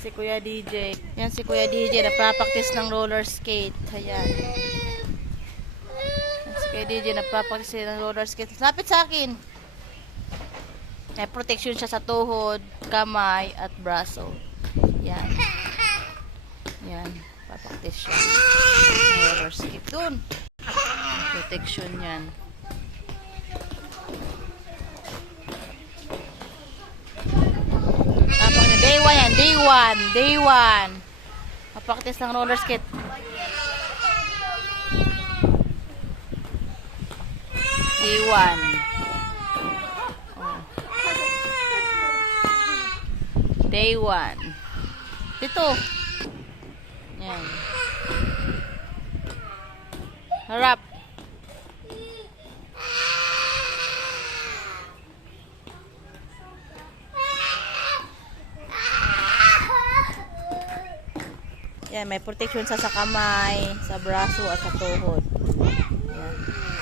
si Kuya DJ. Yan si Kuya DJ, naprapraktis ng roller skate. Ayan. Yan si Kuya DJ, naprapraktis ng roller skate. Lapit sa akin. May protection siya sa tuhod, kamay, at braso. Yan. Yan. Papraktis siya. Ng roller skate. Dun. Protection yan. Day 1 yan. Day 1. Day 1. Papraktis ng roller skate. Day 1. Day 1. Dito. Yan. Harap. Yan, may protection sa kamay, sa braso at sa tuhod. Yan.